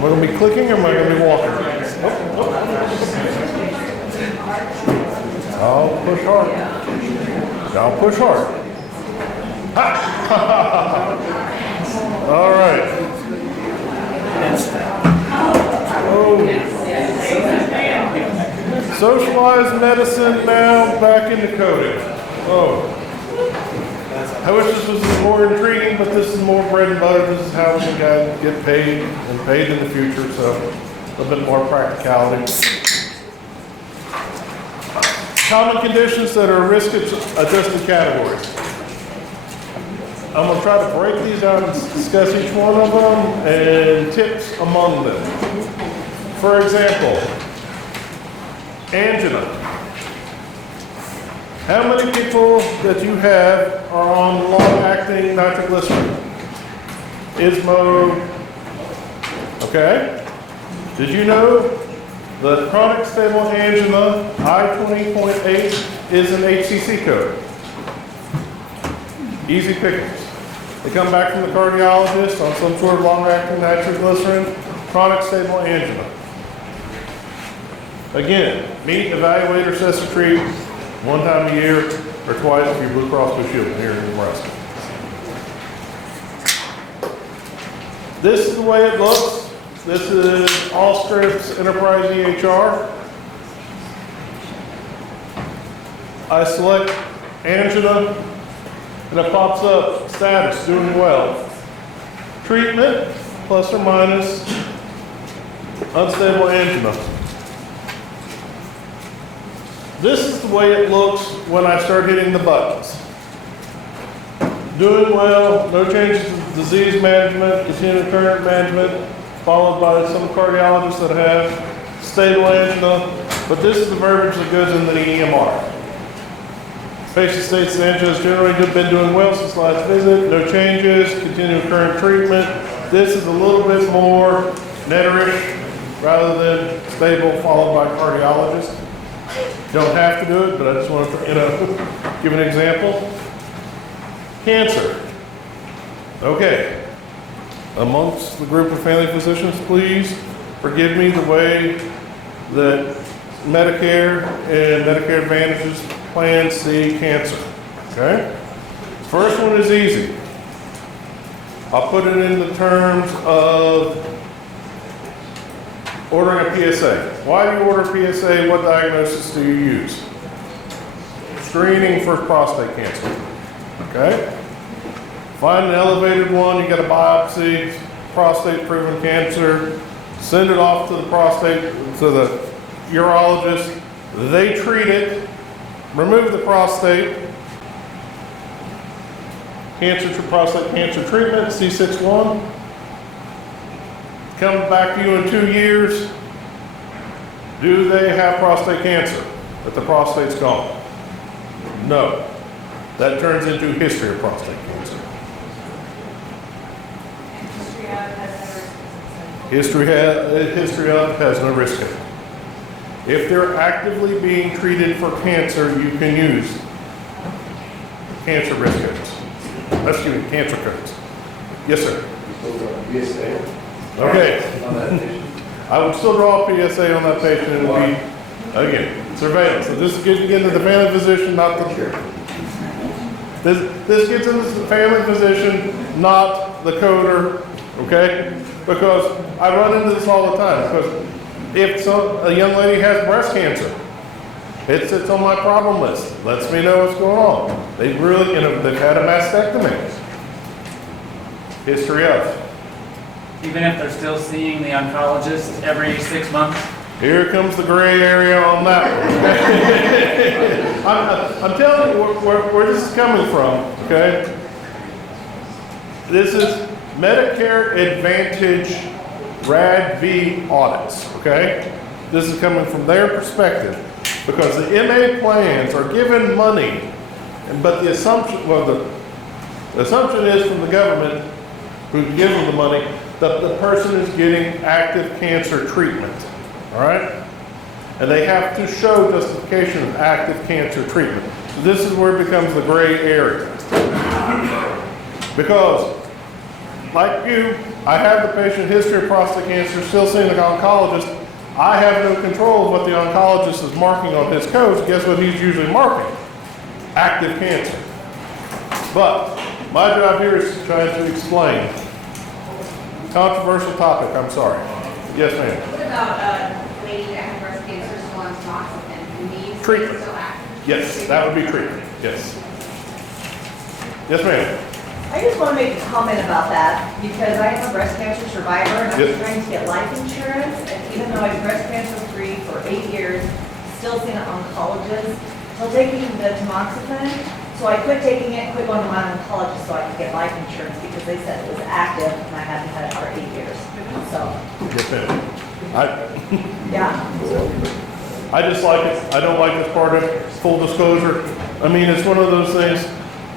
Am I going to be clicking or am I going to be walking? I'll push hard. I'll push hard. Ha! All right. Oh. Socialized medicine now back into coding. Oh. I wish this was more intriguing, but this is more bread and butter. This is how we can get paid and paid in the future, so a little bit more practicality. Common conditions that are risk-adjusted categories. I'm going to try to break these down and discuss each one of them and tips among them. For example, angina. How many people that you have are on long-acting nitroglycerin? ISMO. Okay. Did you know that chronic stable angina I-20.8 is an HCC code? Easy pickings. They come back from the cardiologist on some sort of long-acting nitroglycerin, chronic stable angina. Again, meet, evaluate, or assess or treat one time a year or twice for your Blue Cross Blue Shield here in Nebraska. This is the way it looks. This is Allscripts Enterprise EHR. I select angina and it pops up status, doing well. Treatment, plus or minus, unstable angina. This is the way it looks when I start hitting the buttons. Doing well, no changes to disease management, continued current management, followed by some cardiologists that have stable angina, but this is the verbiage that goes into the EMR. Patient states the angina has generally been doing well since last visit, no changes, continued current treatment. This is a little bit more netterish rather than stable followed by cardiologist. Don't have to do it, but I just want to, give an example. Cancer. Okay. Amongst the group of family physicians, please forgive me the way that Medicare and Medicare Advantage's plans see cancer. Okay? First one is easy. I'll put it in the terms of ordering a PSA. Why do you order a PSA? What diagnosis do you use? Screening for prostate cancer. Okay? Find an elevated one, you get a biopsy, prostate proven cancer, send it off to the urologist. They treat it, remove the prostate, prostate cancer treatment, C6-1. Comes back to you in 2 years. Do they have prostate cancer? But the prostate's gone. No. That turns into history of prostate cancer. History of has no risk in it. If they're actively being treated for cancer, you can use cancer risk codes. Let's do cancer codes. Yes, sir. Okay. I would still draw a PSA on that patient and it would be, again, surveillance. So this gets into the family physician, not the sheriff. This gets into the family physician, not the coder, okay? Because I run into this all the time. Because if a young lady has breast cancer, it sits on my problem list. Lets me know what's going on. They've had a mastectomy. History of. Even if they're still seeing the oncologist every 6 months? Here comes the gray area on that one. I'm telling you where this is coming from, okay? This is Medicare Advantage RAD-V audits, okay? This is coming from their perspective because the MA plans are given money, but the assumption is from the government who gives them the money that the person is getting active cancer treatment, all right? And they have to show justification of active cancer treatment. So this is where it becomes the gray area. Because, like you, I have the patient history of prostate cancer, still seeing the oncologist. I have no control of what the oncologist is marking on his codes. Guess what he's usually marking? Active cancer. But my job here is trying to explain. Controversial topic, I'm sorry. Yes, ma'am. What about a lady that had breast cancer still on tamoxifen who needs Treatment. still active? Yes, that would be treatment. Yes. Yes, ma'am. I just want to make a comment about that because I am a breast cancer survivor and I was Yep. trying to get life insurance, and even though I was breast cancer free for 8 years, still seeing an oncologist, still taking the tamoxifen. So I quit taking it, quit going to my oncologist so I could get life insurance because they said it was active and I hadn't had it for 8 years. So, Yes, ma'am. yeah. I just like it. I don't like this part of it. Full disclosure. I mean, it's one of those things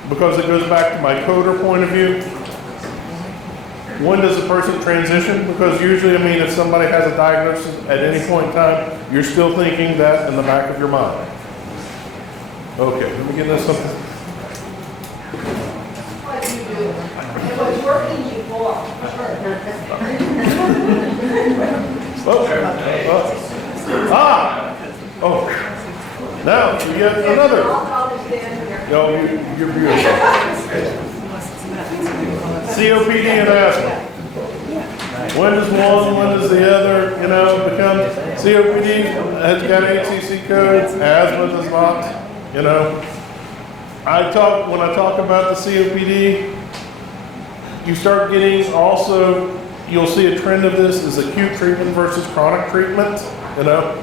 because it goes back to my coder point of view. When does a person transition? Because usually, I mean, if somebody has a diagnosis at any point in time, you're still thinking that in the back of your mind. Okay, let me get this something. What you do. It was working before. Oh, now you get another. No, you're beautiful. COPD and asthma. When does one, when does the other, you know, become? COPD has got HCC code, asthma does not, you know. When I talk about the COPD, you start getting also, you'll see a trend of this is acute treatment versus chronic treatment, you know.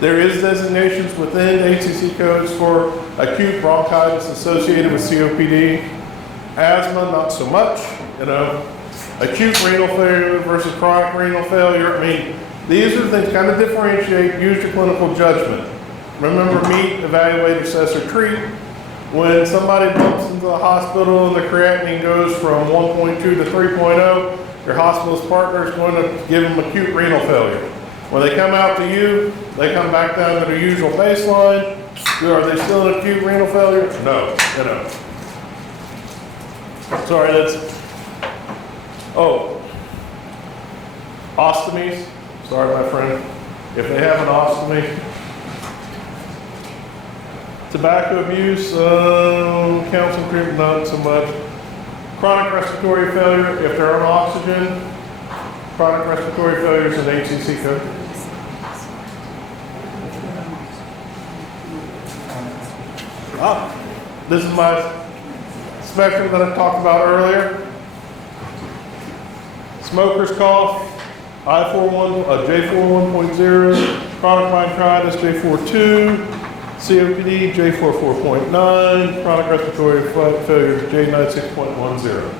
There is designations within HCC codes for acute bronchitis associated with COPD. Asthma, not so much, you know. Acute renal failure versus chronic renal failure. I mean, these are things kind of differentiate, use your clinical judgment. Remember, meet, evaluate, assess, or treat. When somebody bumps into the hospital and the creatinine goes from 1.2 to 3.0, your hospitalist partner is going to give them acute renal failure. When they come out to you, they come back down to their usual baseline. Are they still in acute renal failure? No, you know. Sorry, that's, ostomies. Sorry, my friend. If they have an ostomy. Tobacco abuse, counseling treatment, not so much. Chronic respiratory failure, if they're on oxygen, chronic respiratory failure is an HCC code. This is my spectrum that I talked about earlier. Smoker's cough, J41.0, chronic bronchitis, J42, COPD, J44.9, chronic respiratory failure, J96.10.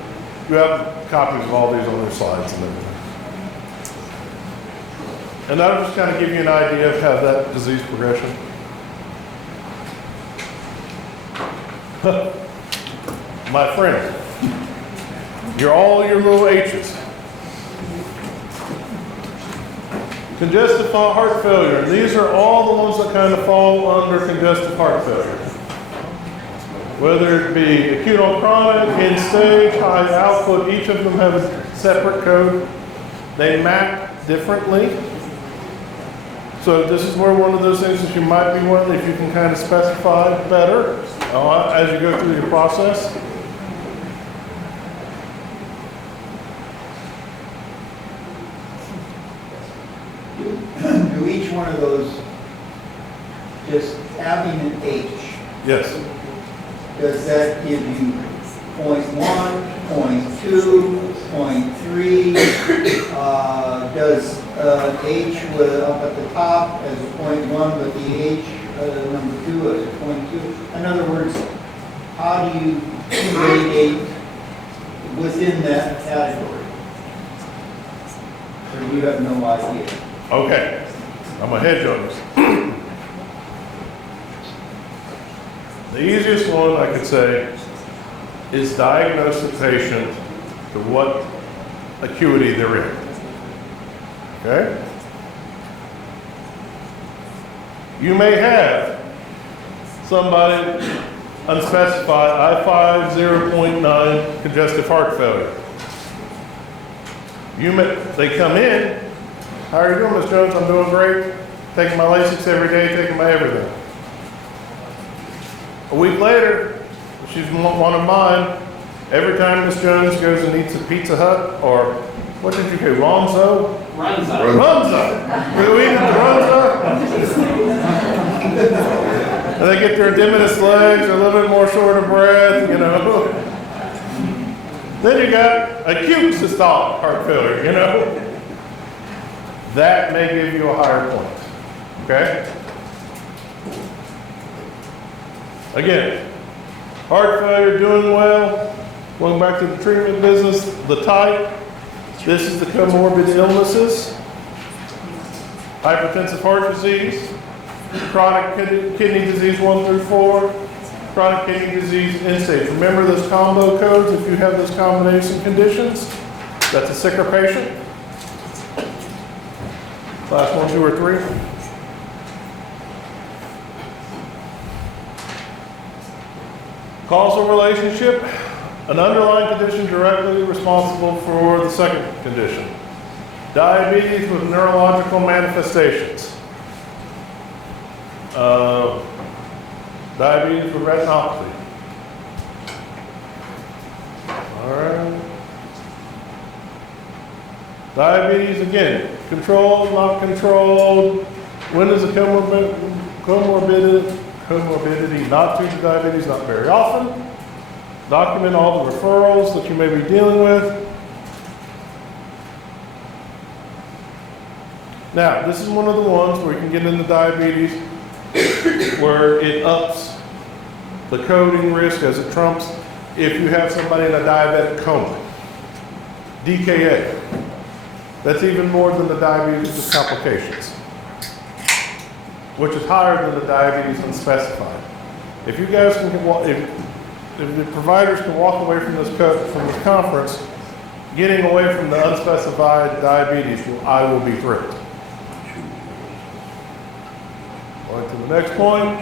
You have copies of all these on their slides and everything. And that'll just kind of give you an idea of how that disease progression. My friend, you're all your little H's. Congestive heart failure. These are all the ones that kind of fall under congestive heart failure. Whether it be acute on chronic, end stage, high output, each of them have a separate code. They map differently. So this is where one of those things that you might be wanting, if you can kind of specify better as you go through your process. Do each one of those, just having an H, Yes. does that give you 0.1, 0.2, 0.3? Does H up at the top as a 0.1, but the H number 2 as a 0.2? In other words, how do you gradate within that category? Or you have no idea? Okay. I'm gonna hedge on this. The easiest one I could say is diagnose the patient to what acuity they're in. Okay? You may have somebody unspecified I5 0.9 congestive heart failure. They come in, how are you doing, Ms. Jones? I'm doing great. Taking my Lasix every day, taking my everything. A week later, she's one of mine. Every time Ms. Jones goes and eats a Pizza Hut, or what did you do, Ronzo? Runza. Runza! We eat the Runza. And they get their diminished legs, they're a little bit more short of breath, you know. Then you got acute systolic heart failure, you know. That may give you a higher point, okay? Again, heart failure, doing well. Going back to the treatment business, the type. This is the comorbid illnesses. Hypertensive heart disease, chronic kidney disease 1 through 4, chronic kidney disease end stage. Remember those combo codes if you have those combination conditions? That's a sicker patient. Last 1, 2, or 3. Causal relationship, an underlying condition directly responsible for the second condition. Diabetes with neurological manifestations. Diabetes with retinopathy. All right. Diabetes, again, controlled, not controlled. When is a comorbidity not due to diabetes? Not very often. Document all the referrals that you may be dealing with. Now, this is one of the ones where you can get into diabetes where it ups the coding risk as it trumps if you have somebody in a diabetic coma. DKA. That's even more than the diabetes with complications, which is higher than the diabetes unspecified. If you guys can if the providers can walk away from this conference, getting away from the unspecified diabetes, I will be thrilled. Going to the next point,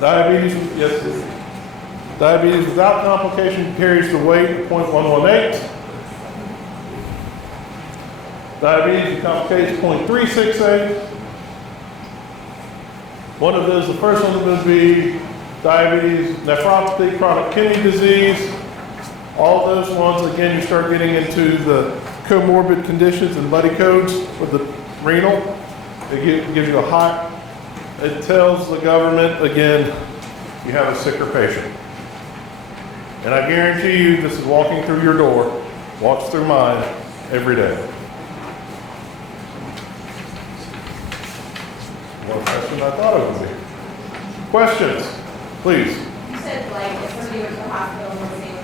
diabetes, yes, diabetes without complication carries the weight of 0.118. Diabetes with complications 0.368. One of those, the first one would be diabetes, nephropathy, chronic kidney disease. All those ones, again, you start getting into the comorbid conditions and buddy codes with the renal. It gives you a high, it tells the government, again, you have a sicker patient. And I guarantee you, this is walking through your door, walks through mine every day. More question I thought it would be. Questions, please. You said like if somebody went to the hospital and was seeing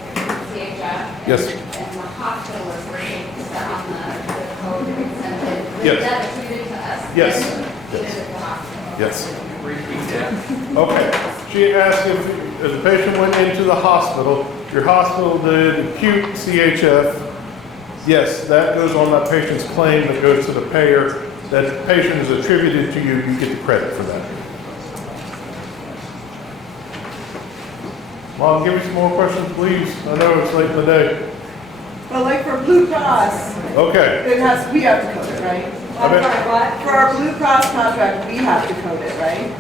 CHF. Yes. And the hospital was working on the code that we sent it. Yes. Was that attributed to us? Yes. Even at the hospital? Yes. Yeah. Okay. She asked if the patient went into the hospital, your hospital did acute CHF. Yes, that goes on that patient's claim that goes to the payer. That patient is attributed to you, you get the credit for that. Mom, give me some more questions, please. I know it's late in the day. Well, like for Blue Cross, Okay. we have to code it, right? I bet- For our Blue Cross contract, we have to code it, right?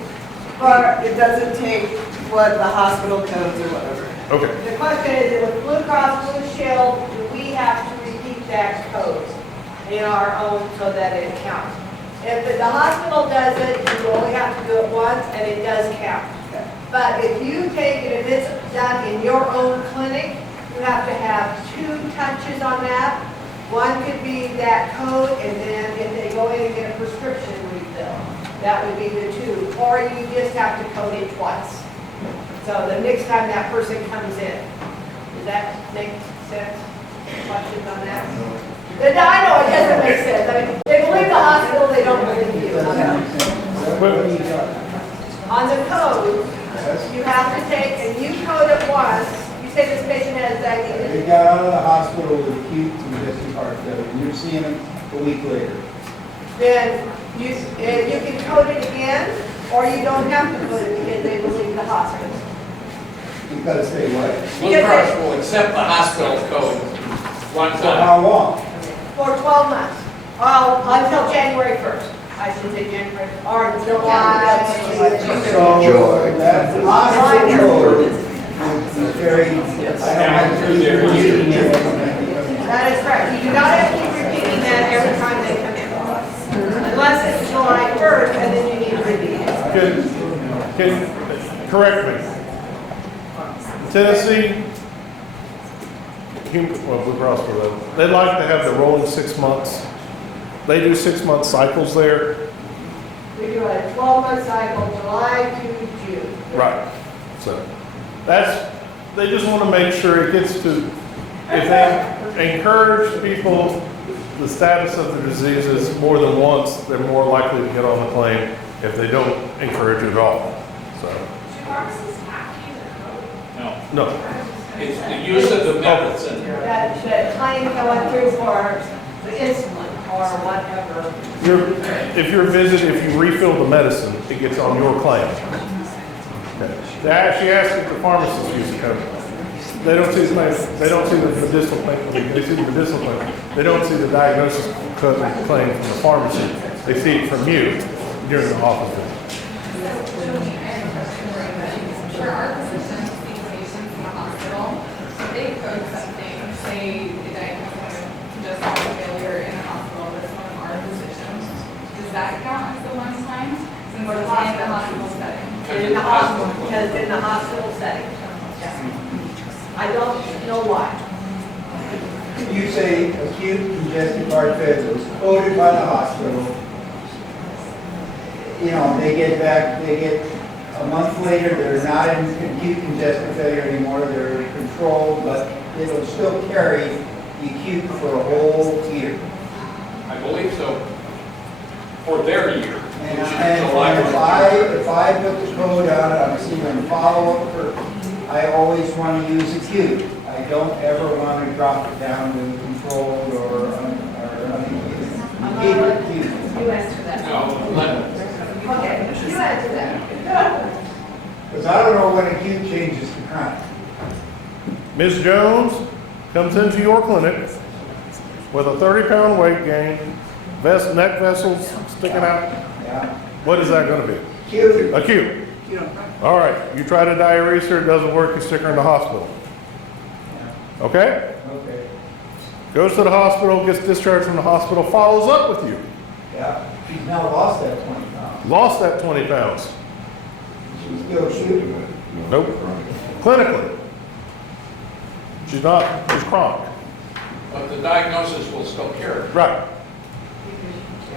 But it doesn't take what the hospital codes or whatever. Okay. The question is, with Blue Cross Blue Shield, do we have to repeat that code in our own so that it counts? If the hospital does it, you only have to do it once and it does count. But if you take it, if it's done in your own clinic, you have to have 2 touches on that. One could be that code, and then if they go in and get a prescription refill, that would be the 2. Or you just have to code it twice. So the next time that person comes in. Does that make sense? Questions on that? I know, it doesn't make sense. I mean, they believe the hospital, they don't believe you. On the code, you have to take, and you code it once. You say this patient has They diabetes. got out of the hospital with acute congestive heart failure, and you're seeing them a week later. Then you can code it again, or you don't have to code it because they believe the hospital. Because they what? Blue Cross will accept the hospital code one For time. how long? for 12 months. Oh, until January 1st. I should say January, or July. So that hospital code is very, I don't like to keep repeating it. That is correct. You do not have to keep repeating that every time they come in. Unless it's July 1st, and then you need to repeat it. Can correct me. Tennessee, well, Blue Cross for them, they like to have the rolling 6 months. They do 6-month cycles there. We do a 12-month cycle, July to June. Right. So that's, they just want to make sure it gets to, if they encourage people, the status of the diseases more than once, they're more likely to get on the claim if they don't encourage it at all. So, no. It's the use of the medicine. That claim going through for the insulin or whatever. If you're visited, if you refill the medicine, it gets on your claim. Okay. They actually ask if the pharmacist use the code. They don't see the medicinal claim. They see the medicinal claim. They don't see the diagnosis claim from the pharmacy. They see it from you during the office visit. Sure, our physicians see patients in the hospital, so they code something, say they diagnose just failure in the hospital with one of our physicians. Does that count as the one time? Since we're in the hospital setting? In the hospital, because in the hospital setting. I don't know why. You say acute congestive heart failure is coded by the hospital. You know, they get a month later, they're not in acute congestive failure anymore, they're controlled, but it'll still carry the acute for a whole year. I believe so, for their year. And which is and July. if I put the code on, I'm seeing follow-up for, I always want to use acute. I don't ever want to drop it down to controlled or unacute. Acute. You answer that. No, let, Okay, you answer that. Because I don't know when acute changes to chronic. Ms. Jones comes into your clinic with a 30-pound weight gain, neck vessels sticking out. Yeah. What is that going to be? Acute. Acute. All right. You try to diurese her, it doesn't work, you stick her in the hospital. Okay? Okay. Goes to the hospital, gets discharged from the hospital, follows up with you. Yeah. She's now lost that 20 pounds. Lost that 20 pounds. She's still acute. Nope. Clinically. She's not, she's chronic. but the diagnosis will still carry. Right.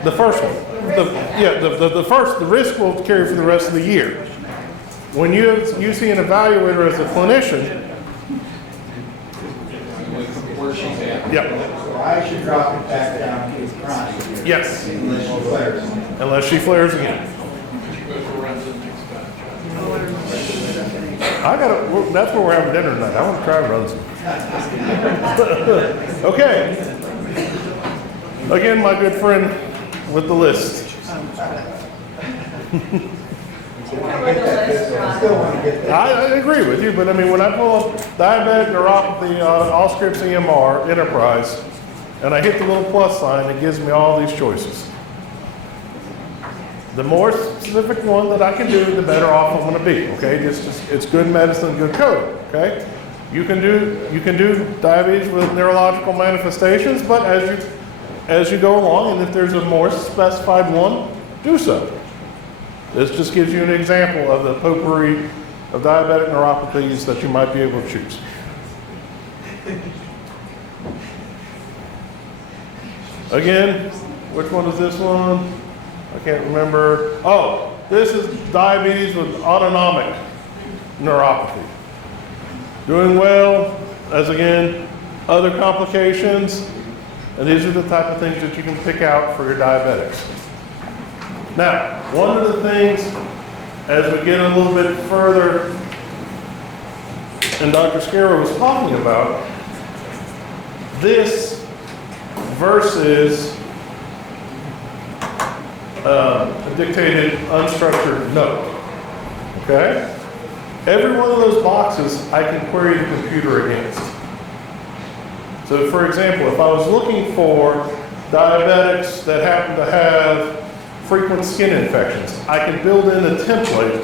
The first one. The risk will carry for the rest of the year. When you see an evaluator as a clinician, Where she's at. yeah, So I should drop it back down to chronic. yes, Unless she flares. unless she flares again. She goes to run to the next time. That's where we're having dinner tonight. I want to try runs. Okay. Again, my good friend with the list. I still want to get that. I agree with you, but I mean, when I pull up diabetic neuropathy, Allscripts EMR Enterprise, and I hit the little plus sign, it gives me all these choices. The more specific one that I can do, the better off I'm going to be. Okay, it's good medicine, good coding. Okay, you can do diabetes with neurological manifestations, but as you go along, and if there's a more specified one, do so. This just gives you an example of the potpourri of diabetic neuropathies that you might be able to choose. Again, which one is this one? I can't remember. Oh, this is diabetes with autonomic neuropathy. Doing well, as again, other complications, and these are the type of things that you can pick out for your diabetics. Now, one of the things, as we get a little bit further, and Dr. Scarrow was talking about, this versus a dictated unstructured note, okay? Every one of those boxes I can query the computer against. So for example, if I was looking for diabetics that happen to have frequent skin infections. I can build in a template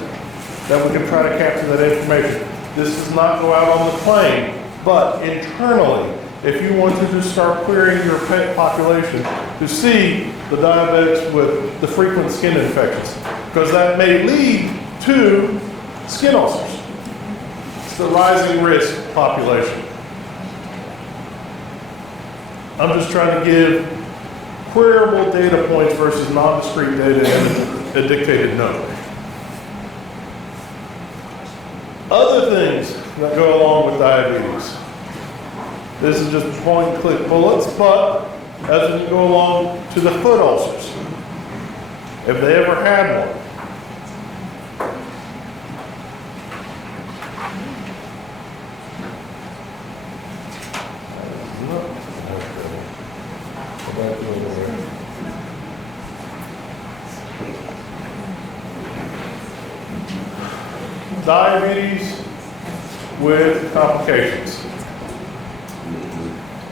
that we can try to capture that information. This does not go out on the claim, but internally, if you wanted to start querying your pet population to see the diabetics with the frequent skin infections, because that may lead to skin ulcers. It's the rising risk population. I'm just trying to give queryable data points versus non-discrete data in a dictated number. Other things that go along with diabetes. This is just point and click bullets, but as we go along to the foot ulcers, if they ever had one. Diabetes with complications.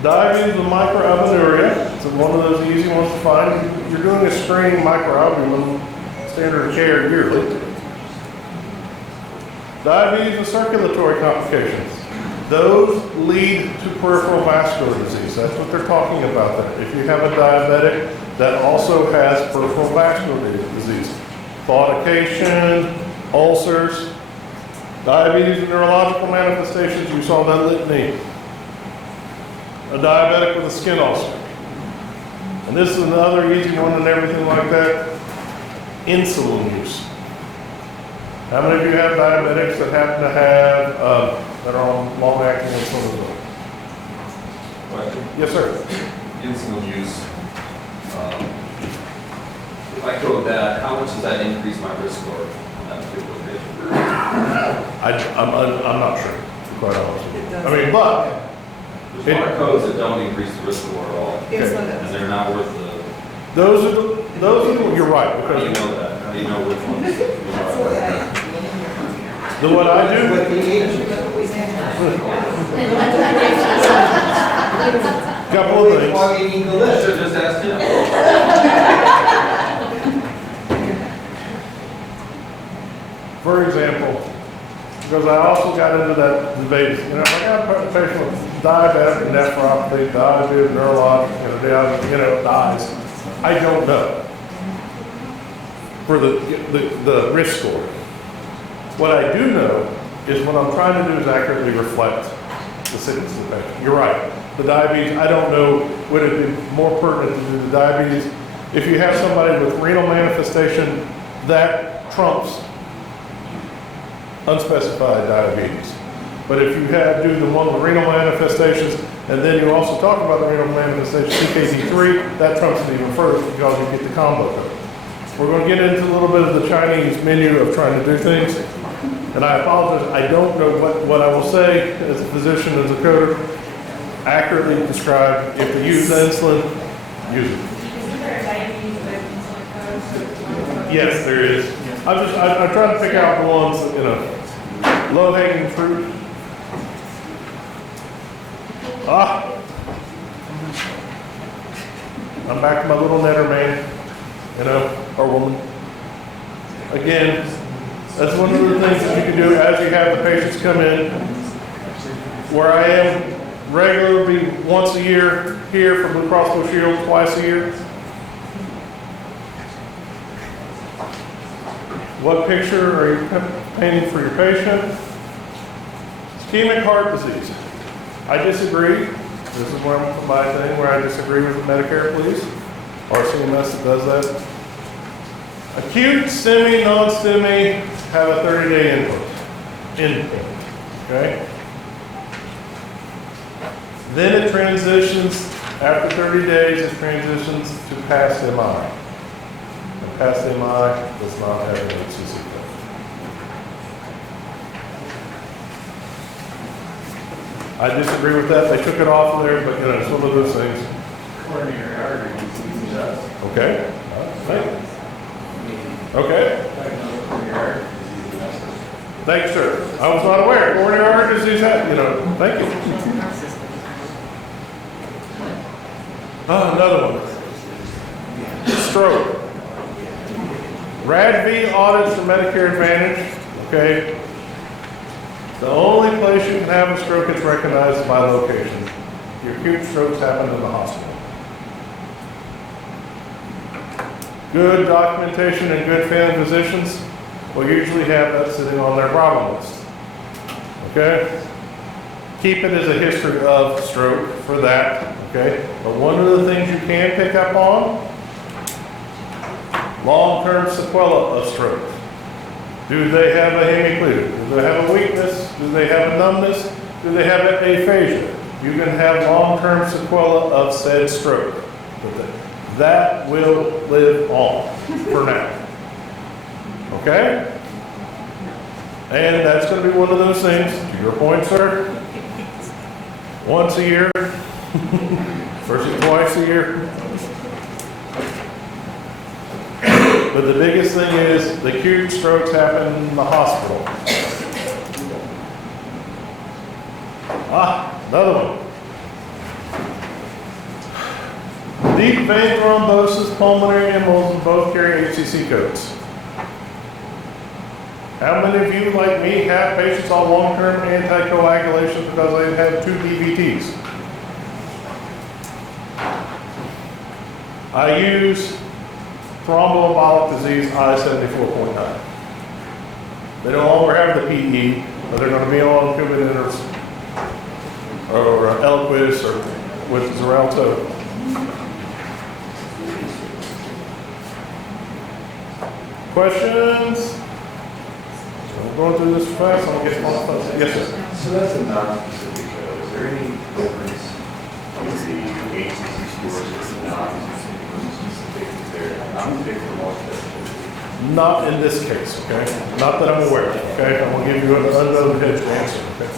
Diabetes with microalbuminuria, it's one of those easy ones to find. You're doing a screening microalbumin standard of care yearly. Diabetes with circulatory complications. Those lead to peripheral vascular disease. That's what they're talking about there. If you have a diabetic that also has peripheral vascular disease, claudication, ulcers, diabetes with neurological manifestations, you saw that litany. A diabetic with a skin ulcer. And this is another easy one and everything like that. Insulin use. How many of you have diabetics that happen to have, that are on long-acting insulin as well? Question? Yes, sir. Insulin use. If I code that, how much does that increase my risk score on that particular patient? I'm not sure, to be quite honest with you. I mean, but, There's a lot of codes that don't increase the risk score at all, Insulin and they're not worth the, those are, you're right, how do you because know that? How do you know which ones? what I do, With the age. couple of things. Why you need the I list. should have just asked him. For example, because I also got into that debate, you know, I got a patient with diabetic nephropathy, diabetes, neurological, dies. I don't know for the risk score. What I do know is what I'm trying to do is accurately reflect the sickness of the patient. You're right. The diabetes, I don't know, would it be more pertinent to do the diabetes? If you have somebody with renal manifestation, that trumps unspecified diabetes. But if you do the one with renal manifestations, and then you also talk about the renal manifestation, CKD3, that trumps it even further because you get the combo code. We're going to get into a little bit of the Chinese menu of trying to do things. And I apologize, I don't know what I will say as a physician, as a coder, accurately describe if you use insulin, use it. Isn't there a diabetes with insulin code? Yes, there is. I'm trying to pick out the ones, low-hanging fruit. I'm back to my little netter man, or woman. Again, that's one of the things that you can do as you have the patients come in. Where I am regularly once a year here for Blue Cross Blue Shield, twice a year. What picture are you painting for your patient? Ischemic heart disease. I disagree. This is where I'm my thing where I disagree with Medicare, please, or CMS that does that. Acute, STEMI, non-STEMI have a 30-day input. Okay? Then it transitions, after 30 days, it transitions to past MI. And past MI does not have an HCC code. I disagree with that. They took it off of there, but it's one of those things. Coronary artery disease does. Okay. Thank you. Okay. Thanks, sir. I was not aware. Coronary artery disease, thank you. Another one. Stroke. RADV audits for Medicare Advantage, okay? The only place you can have a stroke is recognized by location. Your acute strokes happen in the hospital. Good documentation and good family physicians will usually have that sitting on their problem list. Okay? Keep it as a history of stroke for that, okay? But one of the things you can pick up on, long-term sequela of stroke. Do they have a hemiplegia? Do they have a weakness? Do they have a numbness? Do they have an aphasia? You can have long-term sequela of said stroke. That will live on for now. Okay? And that's going to be one of those things, to your point, sir, once a year, versus twice a year. But the biggest thing is the acute strokes happen in the hospital. Another one. Deep vein thrombosis, pulmonary embolism both carry HCC codes. How many of you, like me, have patients on long-term anticoagulation because they've had 2 DVTs? I use thromboembolic disease I-74.9. They no longer have the PE, but they're going to be on Coumadin or Eliquis or with Xarelto. Questions? I'm going through this fast, I'm going to get more fun. Yes, sir. So that's a non-specific code. Is there any difference in the HCC scores that's non-specific versus specific? Is there non-specific for more specific? Not in this case, okay? Not that I'm aware of, okay? I'm going to give you an unknown hedge answer, okay?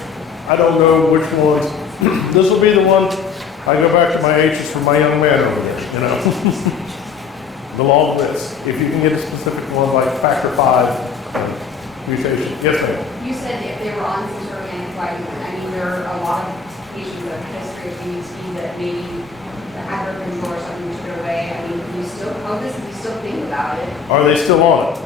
I don't know which ones. This will be the one, I go back to my H's for my young man over there, you know? The long list. If you can get a specific one like factor 5 mutation. Yes, ma'am. You said if they were on some sort of anticoagulant, I mean, there are a lot of patients with a history of DVT that maybe the hypertension or something took it away. I mean, do you still code this? Do you still think about it? Are they still on it?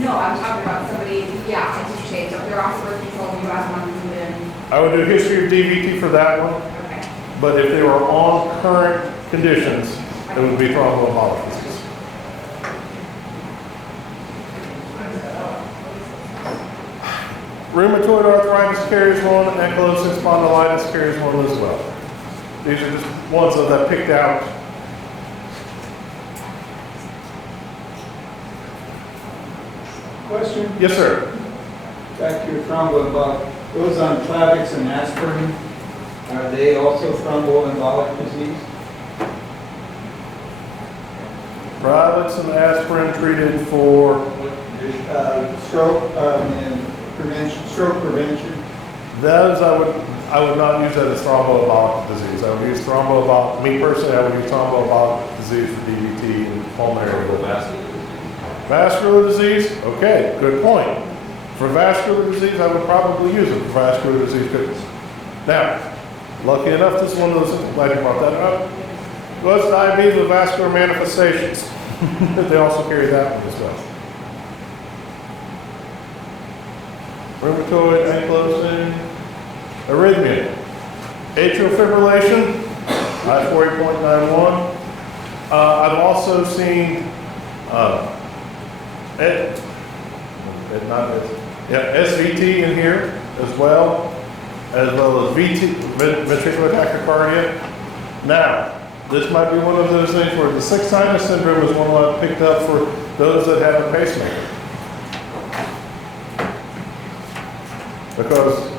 No, I'm talking about somebody, yeah, it's a shade. So if they're off birth control, you ask them to move in. I would do history of DVT for that one. Okay. But if they were on current conditions, it would be thromboembolic disease. Rheumatoid arthritis carries one, and ankylosing spondylitis carries one as well. These are just ones that I picked out. Question, Yes, sir. back to your thromboembolic, those on Plavix and aspirin, are they also thromboembolic disease? Plavix and aspirin treated for Stroke and prevention, stroke prevention? those. I would not use that as thromboembolic disease. I would use thromboembolic. Me personally, I would use thromboembolic disease for DVT and pulmonary vascular disease. Okay, good point. For vascular disease, I would probably use it for vascular disease. Now, lucky enough, this is one of those. I'm glad you brought that up. Was diabetes with vascular manifestations? They also carry that one as well. Rheumatoid, ankylosing, arrhythmia, atrial fibrillation, I-40.91. I've also seen SVT in here as well as VT, ventricular tachycardia. Now, this might be one of those things where the sixth sinus syndrome is one I picked up for those that have a pacemaker. Because the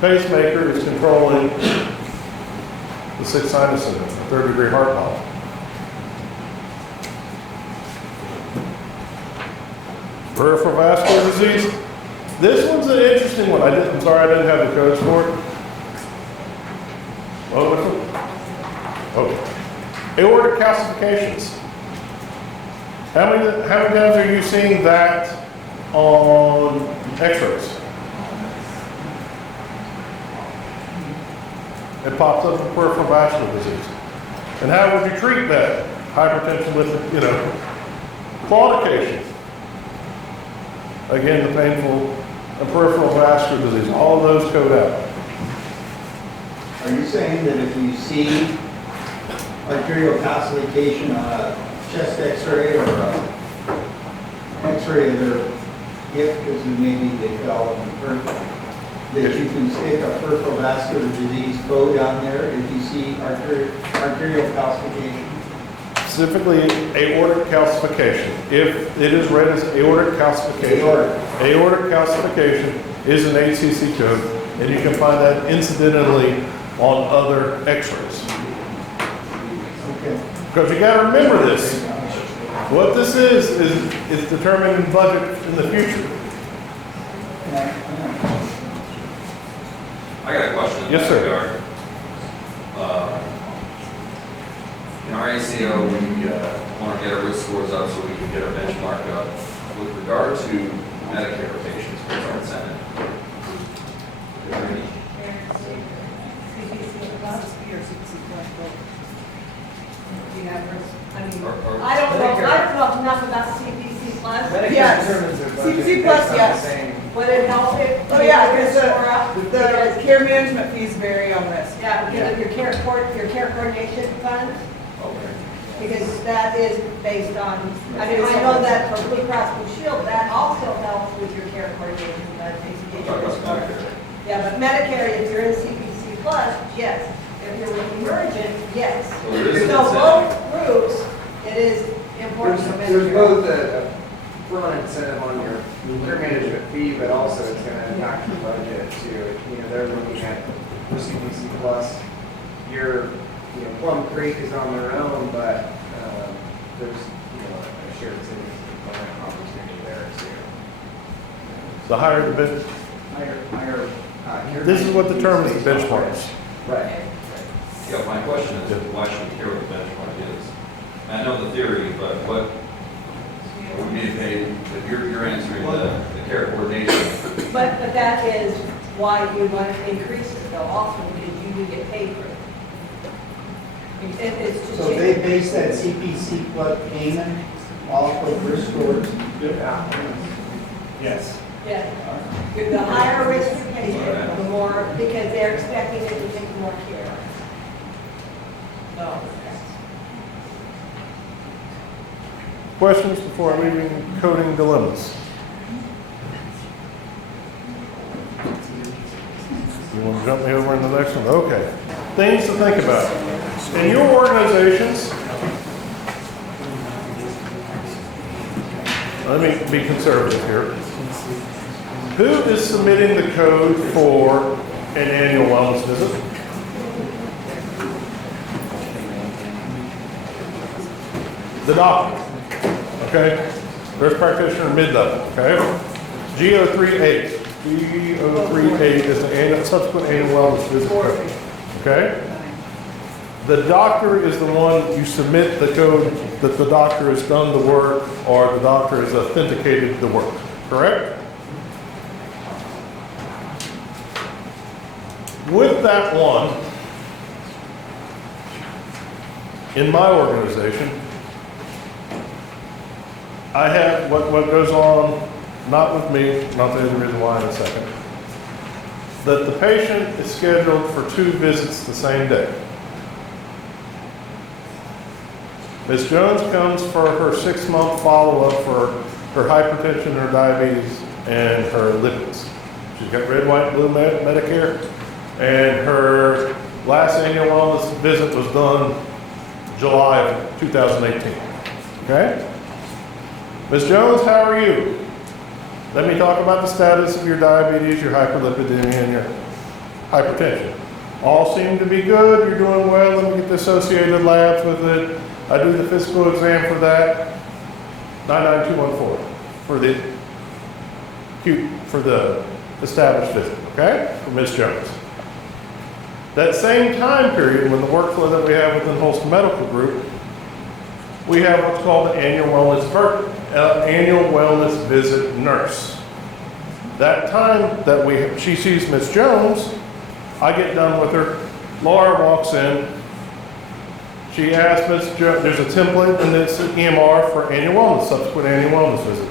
pacemaker is controlling the sixth sinus syndrome, the third-degree heart valve. Peripheral vascular disease. This one's an interesting one. I'm sorry I didn't have the codes for it. Oh, what's it? Oh. Aortic calcifications. How many times are you seeing that on x-rays? It pops up in peripheral vascular disease. And how would you treat that? hypertension with, claudication. Again, the painful and peripheral vascular disease, all of those code out. Are you saying that if you see arterial calcification on a chest x-ray or a x-ray of their hip, because maybe they fell on the peripheral, that you can stick a peripheral vascular disease code on there if you see arterial calcification? Specifically, aortic calcification. If it is read as aortic calcification, aortic calcification is an ACC code, and you can find that incidentally on other x-rays. Okay. Because you got to remember this. What this is determining budget in the future. I got a question. Yes, sir. In our ACO, we want to get our risk scores up so we can get our benchmark up. With regard to Medicare patients, what's our incentive? Is there any? I don't know enough about CPC plus. Yes. CPC plus, yes. Would it help if? Oh, yeah, because the care management fees vary on this. Yeah, because of your care coordination fund, Okay. because that is based on, I mean, I know that for Blue Cross Blue Shield, that also helps with your care coordination fund. I'm talking about Medicare. Yeah, but Medicare, if you're in CPC plus, yes. If you're with emergent, yes. So there is an So incentive. both groups, it is important for There's Medicare. both a front incentive on your care management fee, but also it's gonna impact your budget too. They're looking at for CPC plus, Plum Creek is on their own, but, there's, a shared savings component opportunity there too. The higher the bid, Higher, this is what determines the benchmarks. Right. Yeah, my question is, why should we care what the benchmark is? I know the theory, but what would be paid, if you're answering the care coordination. But that is why you want to increase it though, also, because you do get paid for it. It's to So they base that CPC plus payment off of risk scores? Yes. Yeah, the higher risk the patient, the more, because they're expecting it to take more care. So, Questions before leaving coding dilemmas? You want to jump me over in the next one? Okay. Things to think about. In your organizations, let me be conservative here. Who is submitting the code for an annual wellness visit? The doctor. Okay? Nurse practitioner mid-level. Okay? GO38. GO38 is the annual, subsequent annual wellness visit code. Okay? The doctor is the one you submit the code that the doctor has done the work or the doctor has authenticated the work. Correct? With that one, in my organization, I have what goes on, not with me, not the reason why in a second, that the patient is scheduled for 2 visits the same day. Ms. Jones comes for her 6-month follow-up for her hypertension, her diabetes, and her lipids. She's got red, white, and blue Medicare, and her last annual wellness visit was done July of 2018. Okay? Ms. Jones, how are you? Let me talk about the status of your diabetes, your hyperlipidemia, and your hypertension. All seem to be good. You're doing well. Let me get the associated labs with it. I do the physical exam for that. 99214 for the established visit. Okay, for Ms. Jones. That same time period, when the workflow that we have within Holston Medical Group, we have what's called an annual wellness visit nurse. That time that she sees Ms. Jones, I get done with her. Laura walks in. She asked Ms. Jones, there's a template in this EMR for annual wellness, subsequent annual wellness visit.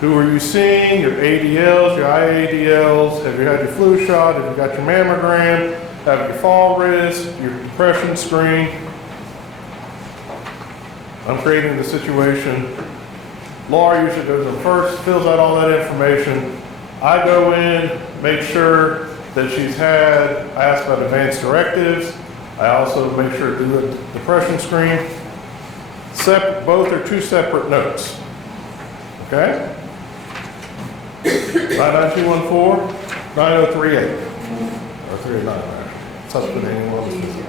Who are you seeing? Your ADLs, your IADLs, have you had your flu shot, have you got your mammogram, have your fall risk, your depression screen. I'm creating the situation. Laura usually goes in first, fills out all that information. I go in, make sure that she's had, I ask about advanced directives. I also make sure to do a depression screen. Both are 2 separate notes. Okay? 99214, 9038. Or 389, subsequent annual wellness visit.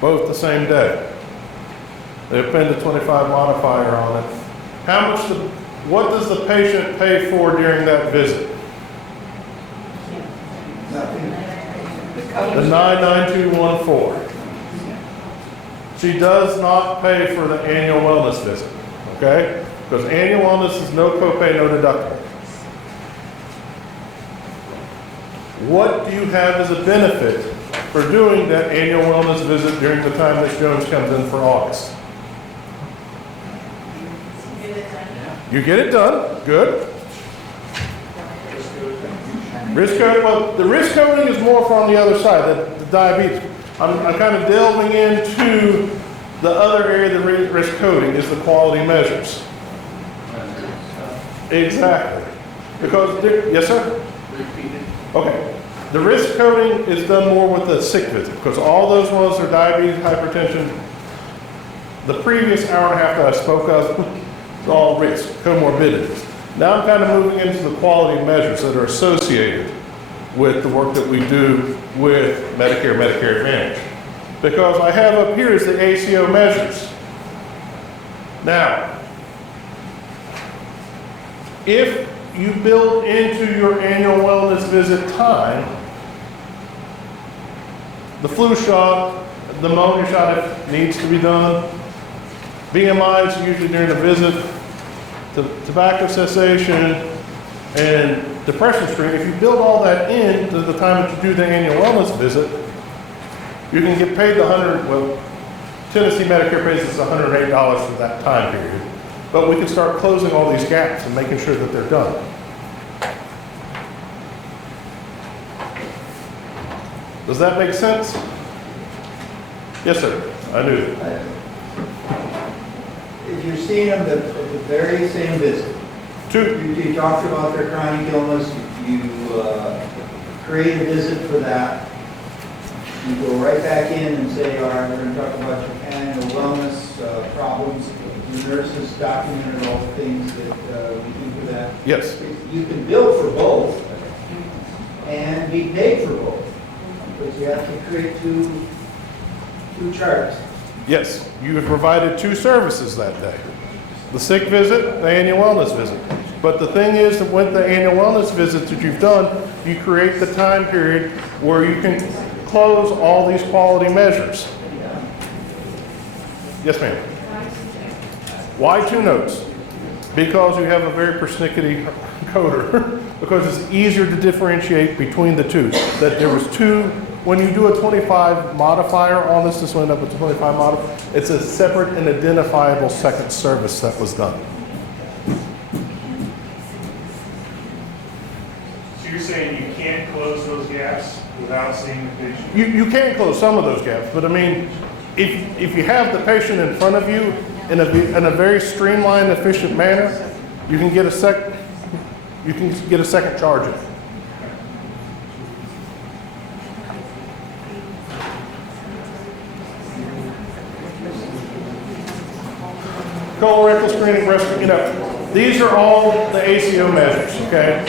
Both the same day. They append a 25 modifier on it. What does the patient pay for during that visit? The 99214. She does not pay for the annual wellness visit, okay? Because annual wellness is no copay, no deductible. What do you have as a benefit for doing that annual wellness visit during the time Ms. Jones comes in for August? You get it done, good. Risk code, well, the risk coding is more from the other side, the diabetes. I'm kind of delving into the other area of the risk coding is the quality measures. Exactly. Because, yes sir? Okay. The risk coding is done more with the sick visit because all those ones are diabetes, hypertension. The previous hour and a half that I spoke of, it's all risk, comorbidities. Now I'm kind of moving into the quality measures that are associated with the work that we do with Medicare, Medicare Advantage. Because I have up here is the ACO measures. Now, if you build into your annual wellness visit time, the flu shot, the pneumonia shot if needs to be done, BMIs usually during the visit, tobacco cessation, and depression screen, if you build all that in to the time that you do the annual wellness visit, you can get paid Tennessee Medicare pays us $108 for that time period. But we can start closing all these gaps and making sure that they're done. Does that make sense? Yes, sir. I do. If you're seeing them at the very same visit, you talked about their chronic illness, you create a visit for that, you go right back in and say, all right, we're going to talk about your annual wellness problems. The nurses documented all the things that we do for that. Yes. You can bill for both and be paid for both, but you have to create two charts. Yes, you have provided 2 services that day. The sick visit, the annual wellness visit. But the thing is that with the annual wellness visits that you've done, you create the time period where you can close all these quality measures. Yes, ma'am. Why 2 notes? Because you have a very persnickety coder. Because it's easier to differentiate between the 2. That there was 2, when you do a 25 modifier on this will end up with a 25 modifier, it's a separate and identifiable second service that was done. So you're saying you can't close those gaps without seeing the patient? You can close some of those gaps, but I mean, if you have the patient in front of you in a very streamlined, efficient manner, you can get a second charge in. Colorectal screening, breast, these are all the ACO measures, okay?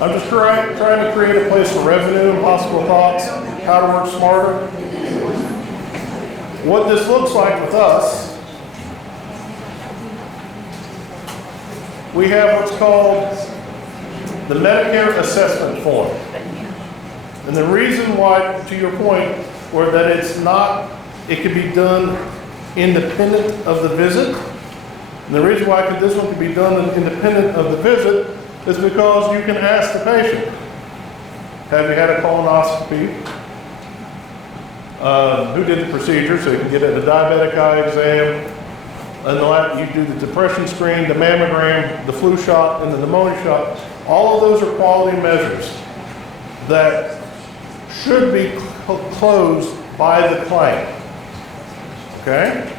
I'm just trying to create a place for revenue and possible thoughts, how to work smarter. What this looks like with us, we have what's called the Medicare assessment form. And the reason why, to your point, where that it can be done independent of the visit. And the reason why this one can be done independent of the visit is because you can ask the patient, have you had a colonoscopy? who did the procedure, so you can get a diabetic eye exam, and you do the depression screen, the mammogram, the flu shot, and the pneumonia shot. All of those are quality measures that should be closed by the claim. Okay?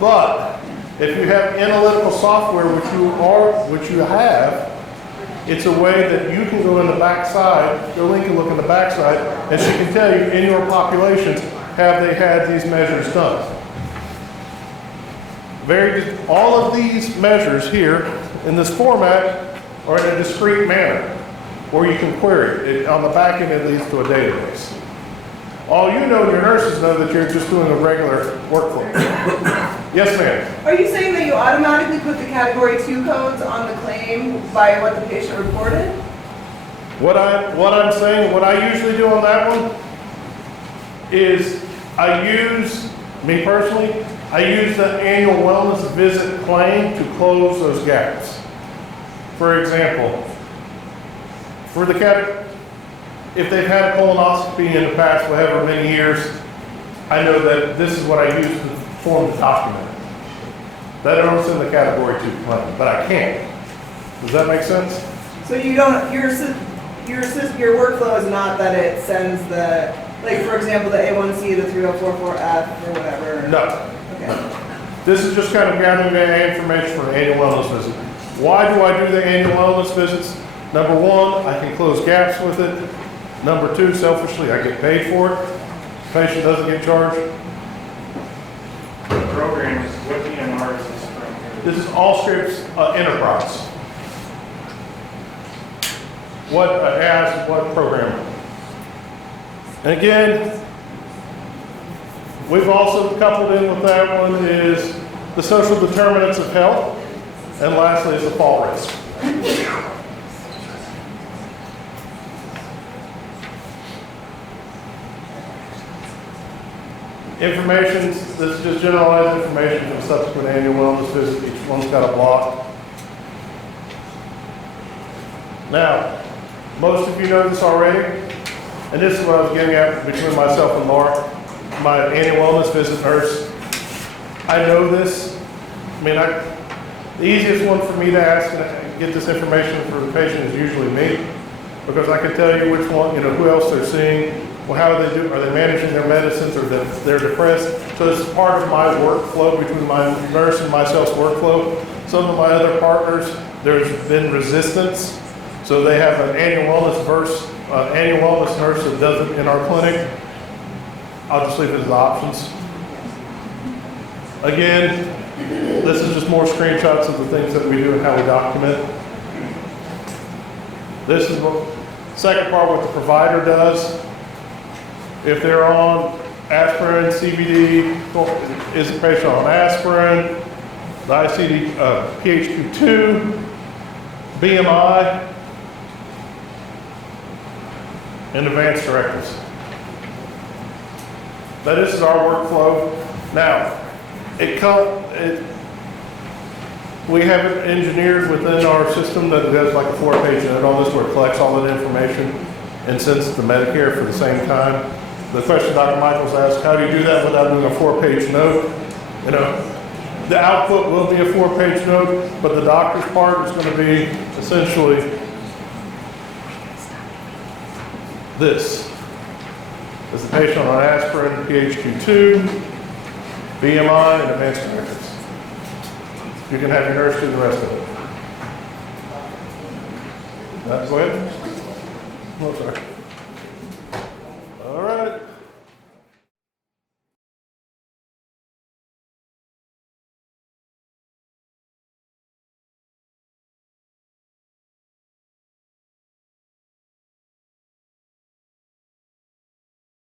But if you have analytical software, which you have, it's a way that you can go in the backside, Jolene can look in the backside, and she can tell you in your populations, have they had these measures done? All of these measures here in this format are in a discrete manner, where you can query it. On the back end, it leads to a database. All you know, your nurses know that you're just doing a regular workflow. Yes, ma'am. Are you saying that you automatically put the category 2 codes on the claim by what the patient reported? What I'm saying, what I usually do on that one is me personally, I use the annual wellness visit claim to close those gaps. For example, if they've had a colonoscopy in the past, however many years, I know that this is what I use to form the document. That is in the category 2 claim, but I can't. Does that make sense? So you don't, your workflow is not that it sends the, like for example, the A1C, the 3044F or whatever? No. Okay. This is just kind of gathering the information for an annual wellness visit. Why do I do the annual wellness visits? Number one, I can close gaps with it. Number two, selfishly, I get paid for it. Patient doesn't get charged. The program is, what EMR is this from? This is Allscripts Enterprise. What program? And again, we've also coupled in with that one is the social determinants of health, and lastly is the fall risk. Information, this is just generalized information for subsequent annual wellness visit. Each one's got a block. Now, most of you know this already, and this is what I was getting at between myself and Laura, my annual wellness visit nurse. I know this. I mean, the easiest one for me to ask and get this information for the patient is usually me, because I can tell you which one, who else they're seeing. Well, how do they do? Are they managing their medicines, or they're depressed? So this is part of my workflow between my nurse and myself's workflow. Some of my other partners, there's been resistance, so they have an annual wellness nurse that does it in our clinic. I'll just leave it as options. Again, this is just more screenshots of the things that we do and how we document. This is the second part, what the provider does. If they're on aspirin, CBD, is the patient on aspirin, the ICD, PHQ-2, BMI, and advanced directives. That is our workflow. Now, we have it engineered within our system that does like a 4-page note on this, where it collects all that information and sends it to Medicare for the same time. The question Dr. Michaels asked, how do you do that without doing a 4-page note? The output will be a 4-page note, but the doctor's part is going to be essentially this. Is the patient on aspirin, PHQ-2, BMI, and advanced directives. You can have your nurse do the rest of it. Go ahead. Oh, sorry.